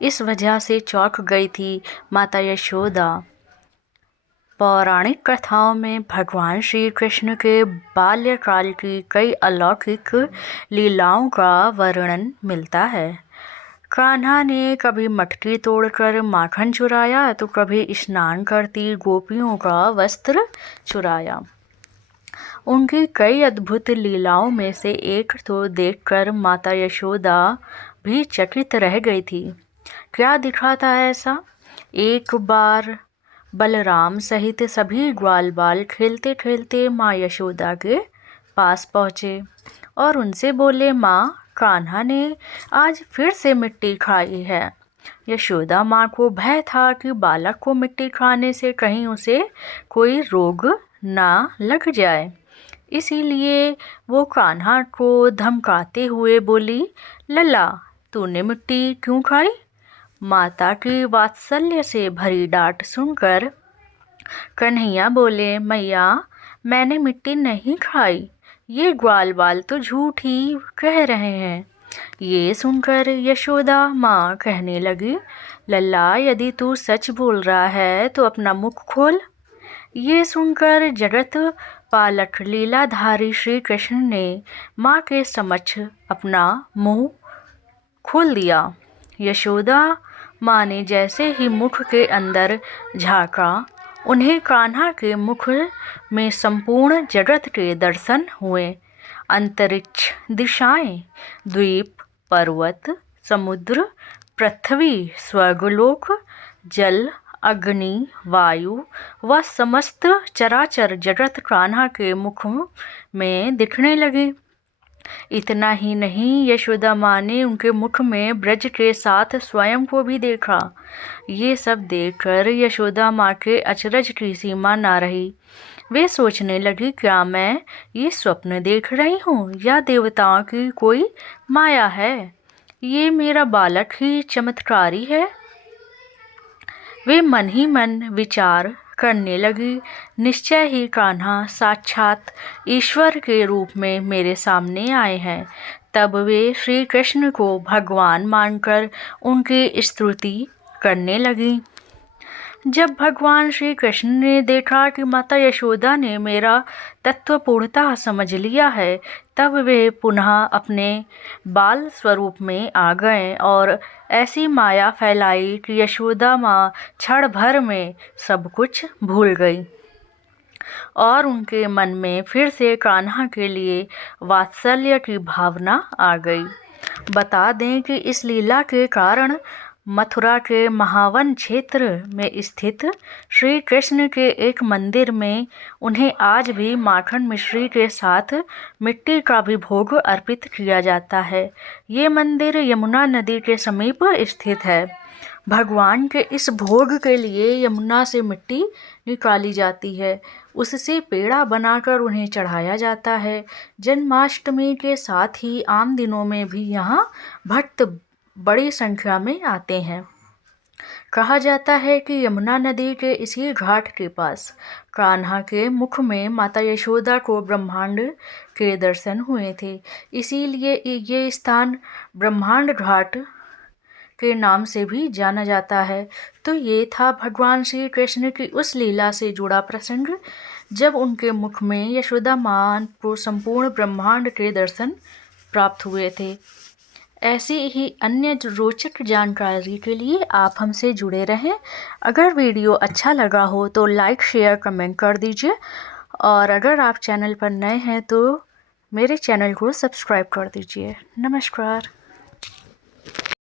इस वजह से चौंक गई थी माता यशोदा। पौराणिक कथाओं में भगवान श्री कृष्ण के बाल्यकाल की कई अलौकिक लीलाओं का वर्णन मिलता है। कान्हा ने कभी मटकी तोड़कर माखन चुराया तो कभी स्नान करती गोपियों का वस्त्र चुराया। उनकी कई अद्भुत लीलाओं में से एक तो देखकर माता यशोदा भी चकित रह गई थी। क्या दिखा था ऐसा? एक बार बलराम सहित सभी ग्वाल बाल खेलते खेलते माँ यशोदा के पास पहुँचे और उनसे बोले, माँ, कान्हा ने आज फिर से मिट्टी खाई है। यशोदा माँ को भय था कि बालक को मिट्टी खाने से कहीं उसे कोई रोग ना लग जाए, इसीलिए वो कान्हा को धमकाते हुए बोली, लला, तूने मिट्टी क्यों खाई? माता की वात्सल्य से भरी डांट सुनकर कन्हैया बोले, मैया, मैंने मिट्टी नहीं खाई, ये ग्वाल बाल तो झूठ ही कह रहे हैं। ये सुनकर यशोदा माँ कहने लगी, लल्ला, यदि तू सच बोल रहा है तो अपना मुख खोल। ये सुनकर जगत पालक लीलाधारी श्री कृष्ण ने माँ के समक्ष अपना मुंह खोल दिया। यशोदा माँ ने जैसे ही मुख के अंदर झांका, उन्हें कान्हा के मुख में संपूर्ण जगत के दर्शन हुए। अंतरिक्ष, दिशाएं, द्वीप, पर्वत, समुद्र, पृथ्वी, स्वर्गलोक, जल, अग्नि, वायु व समस्त चराचर जगत कान्हा के मुख में दिखने लगे। इतना ही नहीं, यशोदा माँ ने उनके मुख में ब्रज के साथ स्वयं को भी देखा। ये सब देखकर यशोदा माँ के अचरज की सीमा ना रही। वे सोचने लगी, क्या मैं ये स्वप्न देख रही हूँ या देवताओं की कोई माया है? ये मेरा बालक ही चमत्कारी है। वे मन ही मन विचार करने लगी, निश्चय ही कान्हा साक्षात ईश्वर के रूप में मेरे सामने आए हैं। तब वे श्री कृष्ण को भगवान मानकर उनकी स्तुति करने लगी। जब भगवान श्री कृष्ण ने देखा कि माता यशोदा ने मेरा तत्व पूर्णतः समझ लिया है, तब वे पुनः अपने बाल स्वरूप में आ गए और ऐसी माया फैलाई कि यशोदा माँ क्षण भर में सब कुछ भूल गई और उनके मन में फिर से कान्हा के लिए वात्सल्य की भावना आ गई। बता दें कि इस लीला के कारण मथुरा के महावन क्षेत्र में स्थित श्री कृष्ण के एक मंदिर में उन्हें आज भी माखन मिश्री के साथ मिट्टी का भी भोग अर्पित किया जाता है। ये मंदिर यमुना नदी के समीप स्थित है। भगवान के इस भोग के लिए यमुना से मिट्टी निकाली जाती है, उससे पेड़ा बनाकर उन्हें चढ़ाया जाता है। जन्माष्टमी के साथ ही आम दिनों में भी यहाँ भक्त बड़ी संख्या में आते हैं। कहा जाता है कि यमुना नदी के इसी घाट के पास कान्हा के मुख में माता यशोदा को ब्रह्मांड के दर्शन हुए थे, इसीलिए ये स्थान ब्रह्मांड घाट के नाम से भी जाना जाता है। तो ये था भगवान श्री कृष्ण की उस लीला से जुड़ा प्रसंग जब उनके मुख में यशोदा माँ को संपूर्ण ब्रह्मांड के दर्शन प्राप्त हुए थे। ऐसी ही अन्य रोचक जानकारी के लिए आप हमसे जुड़े रहें। अगर वीडियो अच्छा लगा हो तो लाइक, शेयर, कमेंट कर दीजिए और अगर आप चैनल पर नए हैं तो मेरे चैनल को सब्सक्राइब कर दीजिए। नमस्कार।